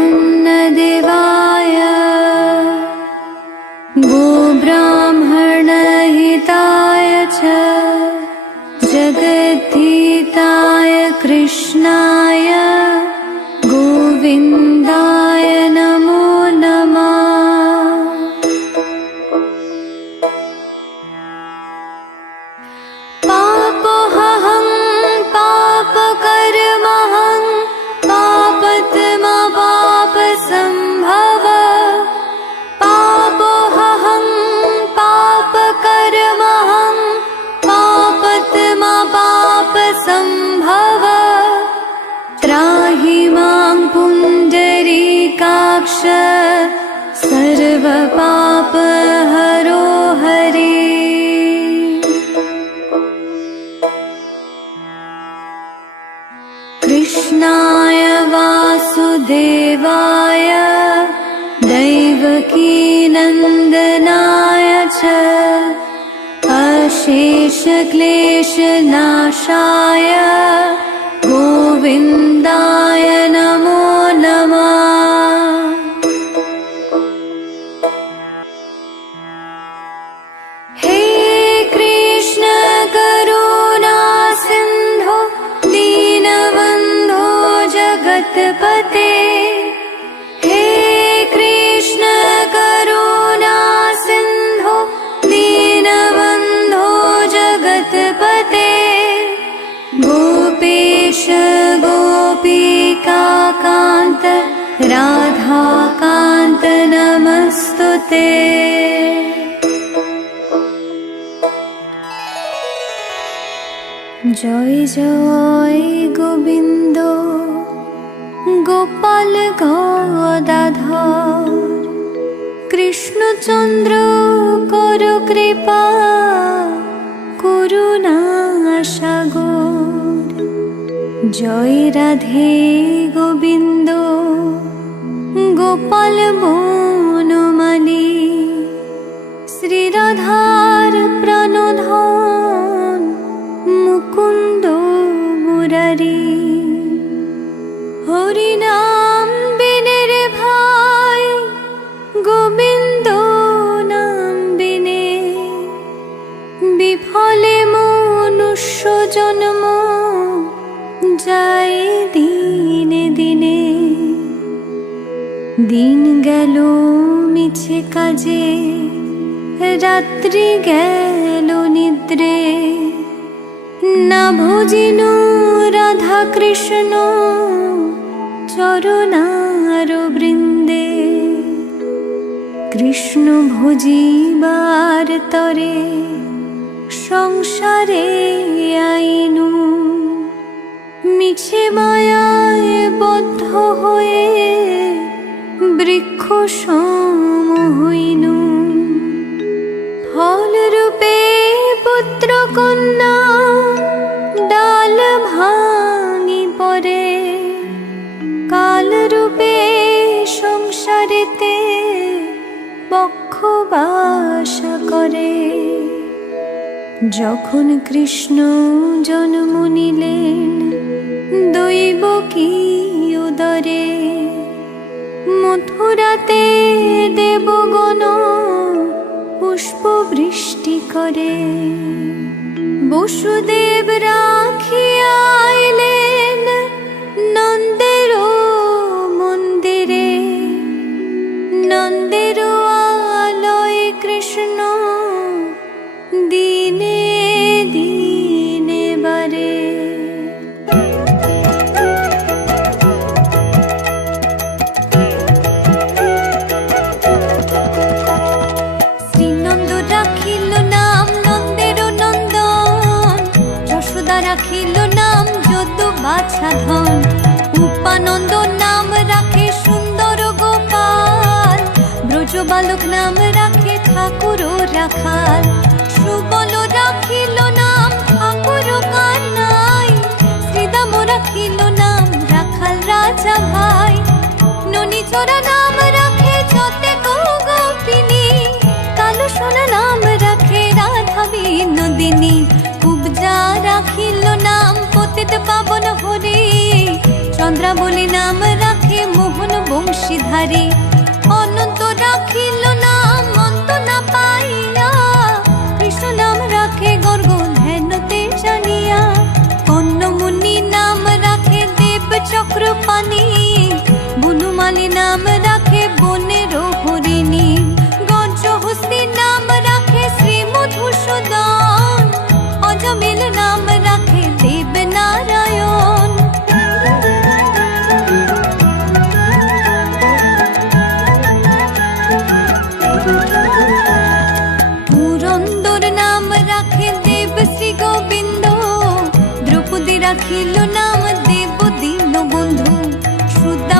ಅನ್ನದೇ क्लेश गोपिकान्त राधाकान्त नमस्तु ते জয় জয় গোবিন্দ গোপাল গদাধর কৃষ্ণচন্দ্র কর কৃপা করুণা সাগর জয় রাধে গোবিন্দ গোপাল বনমালী শ্রীরাধার দিন গেল মিছে কাজে, রাত্রি গেল নিদ্রে। না ভজিন রাধা কৃষ্ণ চরণার বৃন্দে। কৃষ্ণ ভজিবার তরে সংসারে আইনু। মিছে মায়ায় বদ্ধ হয়ে বৃক্ষ সম হইনু ফল রূপে পুত্র কন্যা ডাল ভাঙি পরে কাল রূপে সংসারেতে বক্ষবাসা করে। যখন কৃষ্ণ জন্ম নিলেন, দৈব কি উদরে? মথুরাতে দেবগণ পুষ্প বৃষ্টি করে। বসুদেব যদু উপানন্দ নাম রাখে সুন্দর গোপাল। ব্রজ বালক নাম রাখে ঠাকুর রাখাল। সুবল রাখিল নাম ঠাকুর কানাই শ্রীদাম রাখিল নাম রাখাল রাজা ভাই। ননি চোরা নাম রাখে পতিত পাবন হরে। চন্দ্রাবলী নাম রাখে মোহন বংশীধারী। অনন্ত রাখিল নাম অন্ত না পাইয়া কৃষ্ণ নাম রাখে গর্গ ধ্যানতে জানিয়া কন্নমুনি নাম রাখে দেব চক্র পানি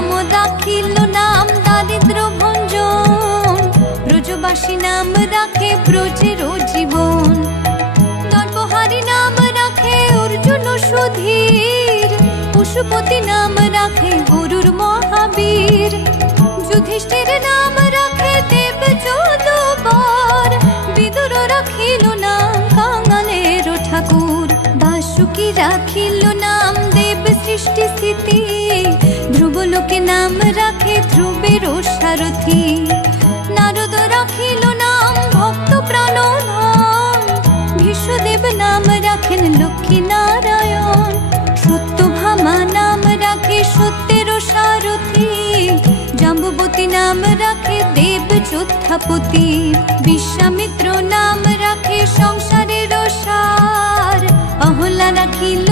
সুদাম রাখিল নাম দারিদ্র ভঞ্জন। ব্রজবাসী নাম রাখে ব্রজের জীবন নরবহারী নাম রাখে, অর্জুন সুধীর। পশুপতি নাম রাখে, গরুর মহাবীর। যুধিষ্ঠির নাম রাখে, দেব যদুবর। বিদুর রাখিল নাম কাঙালের ঠাকুর। বাসুকি রাখিল নাম, দেব সৃষ্টি স্থিতি ধ্রুবলোকে নাম রাখে ধ্রুবের সারথী। নারদ রাখিল নাম, ভক্ত প্রাণধন। বিশ্বদেব নাম রাখেন লক্ষ্মী নারায়ণ সত্যভামা নাম রাখে সত্যের সারথী। জাম্বুবতী নাম রাখে দেব যোদ্ধাপতি বিশ্বামিত্র নাম রাখে সংসারের সার। অহলা রাখিল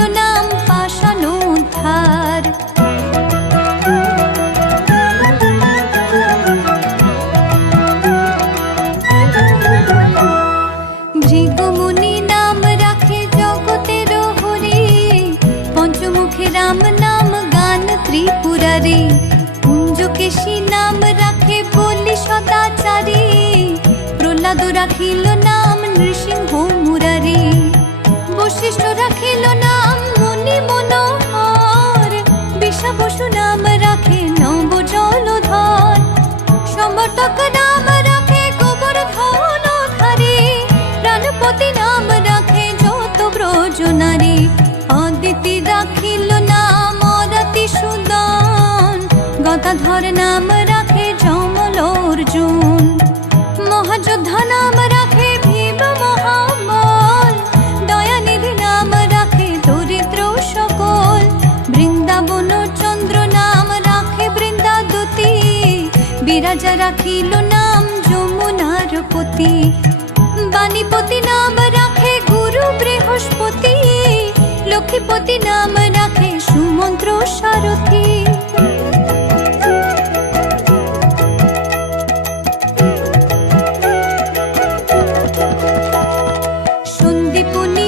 বশিষ্ঠ রাখিল নাম, মুনি মনোহর। বসু নাম রাখে নব জলধর। সমর্থক নাম রাখে গোবর্ধন ধারী। প্রাণপতি নাম রাখে যত ব্রজনারী অদিতি রাখিল নাম সুদন নাম রাখিল নাম যমুনার পতি। বাণীপতি নাম রাখে গুরু বৃহস্পতি। লক্ষ্মীপতি নাম রাখে সুমন্ত্র সারথী। সন্দীপনী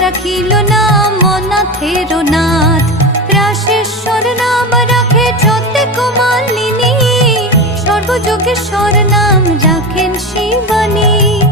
রাখিল নাম অনাথের নাথ রাশেশ্বর নাম রাখে যতে কুমালিনী। সর্বযোগেশ্বর নাম রাখেন শিবানী।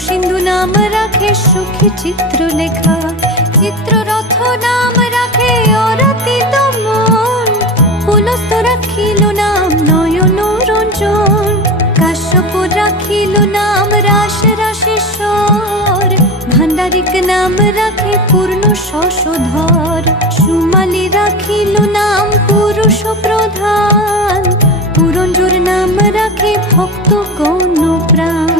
সিন্ধু নাম রাখে সুখী চিত্র লেখা চিত্ররথ নাম রাখে অরতি দমন পুলস্ত রাখিল নাম নয়ন রঞ্জন। কাশ্যপ রাখিল নাম রাস রাশেশ্বর ভান্ডারিক নাম রাখে পূর্ণ শশধর। সুমালি রাখিল নাম পুরুষ প্রধান। পুরঞ্জুর নাম রাখে ভক্ত গণ রজকিনী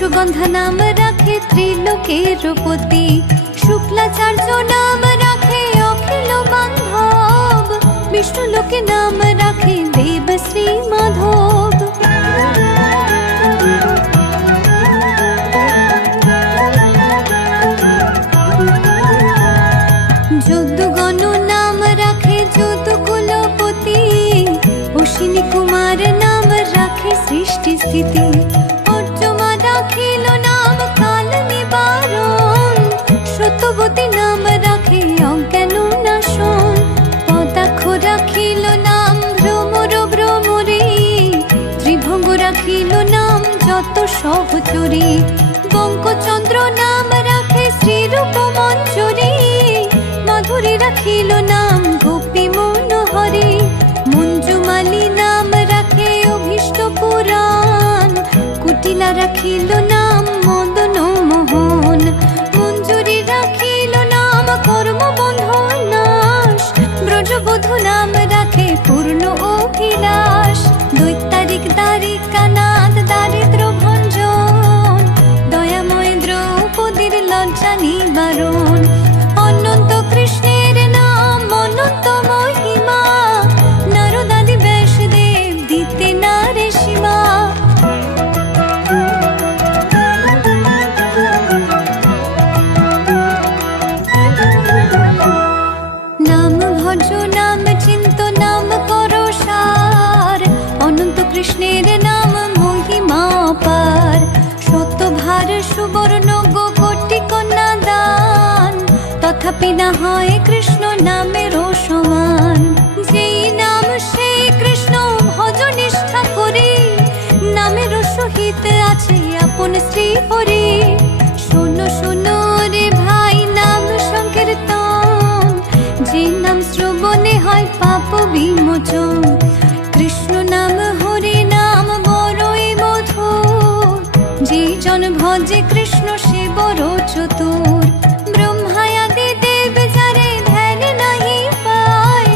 মৎস্যগন্ধা নাম রাখে ত্রিলোকের পতি শুক্লাচার্য নাম রাখে অখিল বান্ধব। বিষ্ণু লোকে নাম রাখে দেব শ্রী মাধব। রাখিল নাম গোপী মনোহরে। মঞ্জুমালি নাম রাখে অভিষ্ট পুরাণ। কুটিলা রাখিল নাম কৃষ্ণের নাম মহিমা পার। শতভার সুবর্ণ গো কোটি কন্যা দান। তথাপি না হয় কৃষ্ণ নামের সমান। যেই নাম সেই কৃষ্ণ ভজ নিষ্ঠা করি। নামের সহিত আছে আপন শ্রী হরি। শোনো শোনো রে ভাই, নাম সংকীর্তন। যে নাম শ্রবণে হয় পাপ বিমোচন। ভজে কৃষ্ণ শিব চতুর। ব্রহ্মায়াদি দেব যারে ধ্যান নাহি পায়।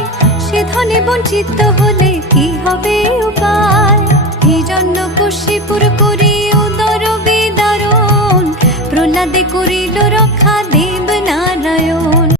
সে ধনে বঞ্চিত হলে কি হবে উপায়? হিজন্য কশিপুর করি উদর বিদারণ প্রহ্লাদে করিল রক্ষা